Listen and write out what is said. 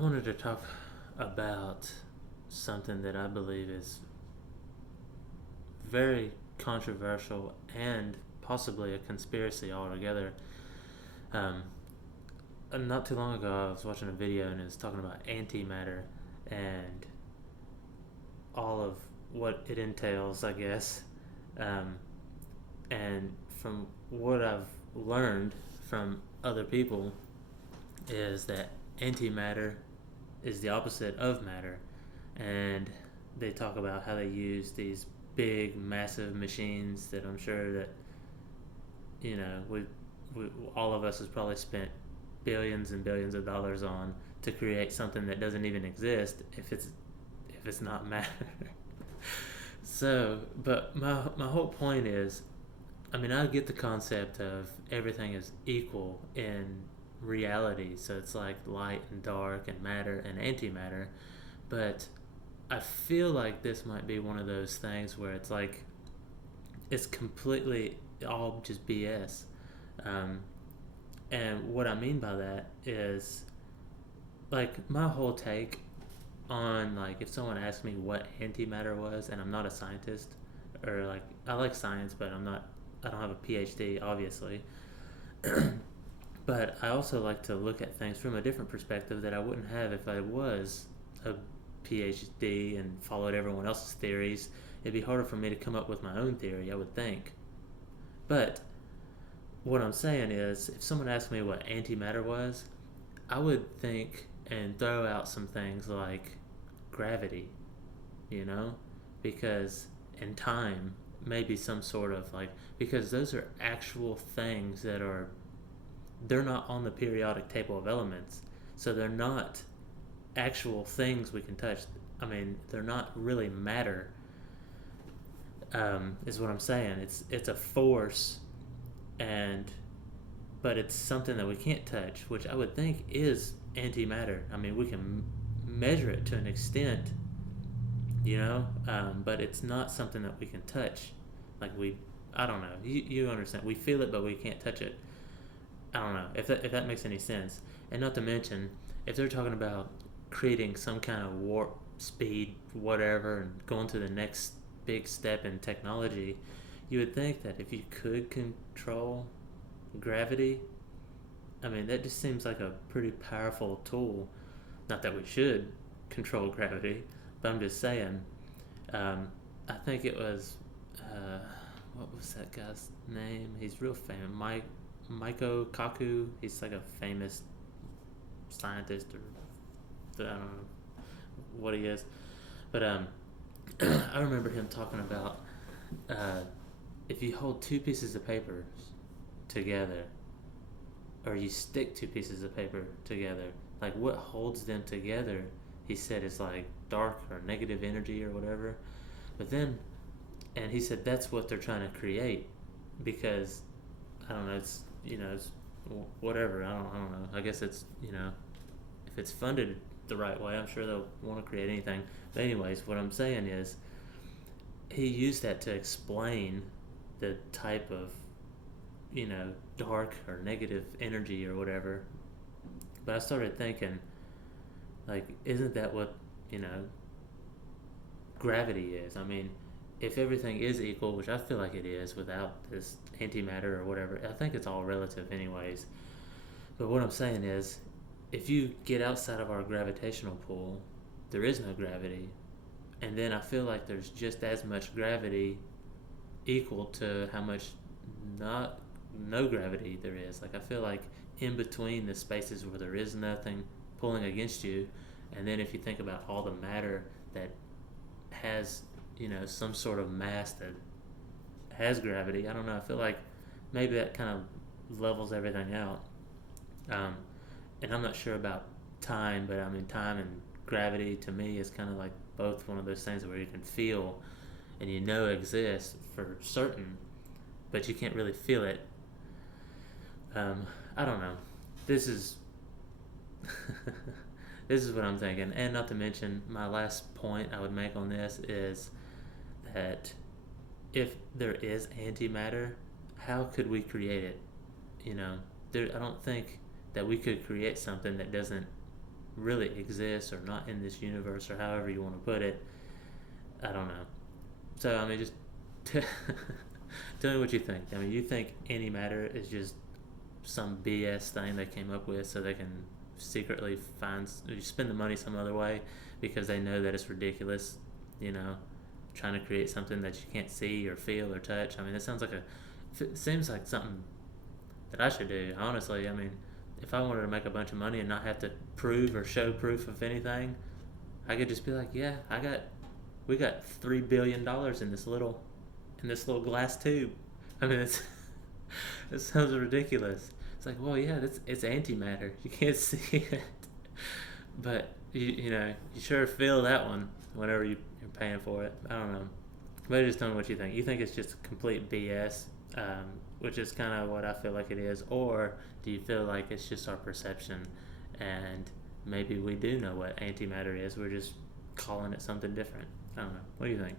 wanted to talk about something that I believe is very controversial and possibly a conspiracy altogether. Um, Not too long ago, I was watching a video and it was talking about antimatter and all of what it entails, I guess. Um, and from what I've learned from other people, is that antimatter is the opposite of matter. And they talk about how they use these big, massive machines that I'm sure that, we all of us has probably spent billions and billions of dollars on to create something that doesn't even exist if it's not matter. So, but my whole point is, I mean, I get the concept of everything is equal in reality. So it's like light and dark and matter and antimatter. But I feel like this might be one of those things where it's like it's completely all just BS. Um, and what I mean by that is like my whole take on, like, if someone asked me what antimatter was, and I'm not a scientist, or like I like science, but I don't have a PhD, obviously. But I also like to look at things from a different perspective that I wouldn't have if I was a PhD and followed everyone else's theories. It'd be harder for me to come up with my own theory, I would think. But what I'm saying is, if someone asked me what antimatter was, I would think and throw out some things like gravity, you know? Because, in time, maybe some sort of like, because those are actual things that are, they're not on the periodic table of elements. So they're not actual things we can touch. I mean, they're not really matter, is what I'm saying. It's a force, and but it's something that we can't touch, which I would think is antimatter. I mean, we can measure it to an extent, but it's not something that we can touch. Like I don't know. You understand? We feel it, but we can't touch it. I don't know if that makes any sense. And not to mention, if they're talking about creating some kind of warp speed, whatever, and going to the next big step in technology, you would think that if you could control gravity, I mean, that just seems like a pretty powerful tool. Not that we should control gravity, but I'm just saying. Um, I think it was, uh, what was that guy's name? He's real famous. Maiko Kaku. He's like a famous scientist, or I don't know what he is. But I remember him talking about, uh, if you hold two pieces of paper together, or you stick two pieces of paper together, like what holds them together, he said, is like dark or negative energy or whatever. But then, and he said that's what they're trying to create, because I don't know, it's whatever. I don't know. I guess it's, if it's funded the right way, I'm sure they'll want to create anything. But anyways, what I'm saying is, he used that to explain the type of, dark or negative energy or whatever. But I started thinking, like, isn't that what, you know, gravity is? I mean, if everything is equal, which I feel like it is without this antimatter or whatever, I think it's all relative, anyways. But what I'm saying is, if you get outside of our gravitational pull, there is no gravity. And then I feel like there's just as much gravity equal to how much not no gravity there is. Like, I feel like in between the spaces where there is nothing pulling against you, and then if you think about all the matter that has, some sort of mass that has gravity, I don't know, I feel like maybe that kind of levels everything out. um, and I'm not sure about time, but I mean, time and gravity to me is kind of like both one of those things where you can feel and exist for certain, but you can't really feel it. I don't know. This is this is what I'm thinking, and not to mention, my last point I would make on this is that if there is antimatter, how could we create it? You know, I don't think that we could create something that doesn't really exists or not in this universe or however you want to put it. I don't know. So I mean, just t- tell me what you think. I mean, you think antimatter is just some BS thing they came up with so they can secretly spend the money some other way because they know that it's ridiculous, you know, trying to create something that you can't see or feel or touch. I mean, it sounds like it seems like something that I should do, honestly. I mean, if I wanted to make a bunch of money and not have to prove or show proof of anything, I could just be like, yeah, we got $3 billion in this little glass tube. I mean, it sounds ridiculous. It's like, well, yeah, it's antimatter. You can't see it, but you sure feel that one whenever you're paying for it. I don't know. But just tell me what you think. You think it's just complete BS, which is kind of what I feel like it is, or do you feel like it's just our perception, and maybe we do know what antimatter is? We're just calling it something different. I don't know. What do you think?